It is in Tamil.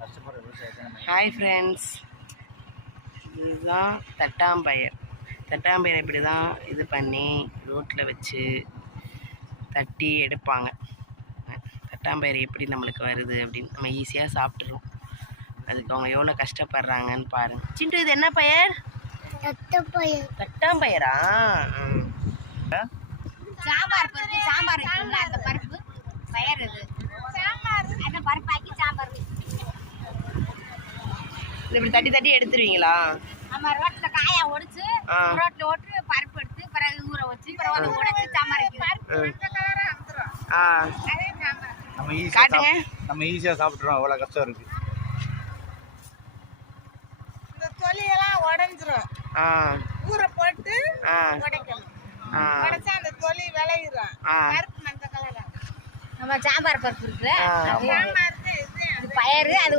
ஹாய் ஃப்ரெண்ட்ஸ், இதுதான் தட்டாம்பயிர். தட்டாம்பயிர் இப்படி தான் இது பண்ணி ரோட்டில் வச்சு தட்டி எடுப்பாங்க. தட்டாம்பயிர் எப்படி நம்மளுக்கு வருது அப்படின்னு நம்ம ஈஸியாக சாப்பிட்றோம். அதுக்கு அவங்க எவ்வளோ கஷ்டப்படுறாங்கன்னு பாருங்க. சிண்டு, இது என்ன பயிர்? தட்டாம்பயிரா? சாம்பார் பருப்பு, சாம்பார் அந்த பருப்பு பயிர், இது சாம்பார் அந்த பருப்பாக்கி சாம்பார் இப்படி தட்டி தட்டி எடுத்துருவீங்களா? நம்ம ரோட்ல காயா ஒடிச்சு ரோட்ல ஓட்டு பருப்பு எடுத்து பிறகு ஊற வச்சு பிறகு உடைச்சு சாம்பார் காட்டுங்க. நம்ம ஈஸியா சாப்பிட்டுறோம். அவ்வளவு கஷ்டம் இருக்கு. இந்த தொலியெல்லாம் உடைஞ்சிரும். ஊற போட்டு உடைக்கணும். உடைச்சா அந்த தொலி விளையிடும். பருப்பு மஞ்சள் கலர். நம்ம சாம்பார் பருப்பு இருக்குல்ல, சாம்பாருக்கு இது பயிறு, அது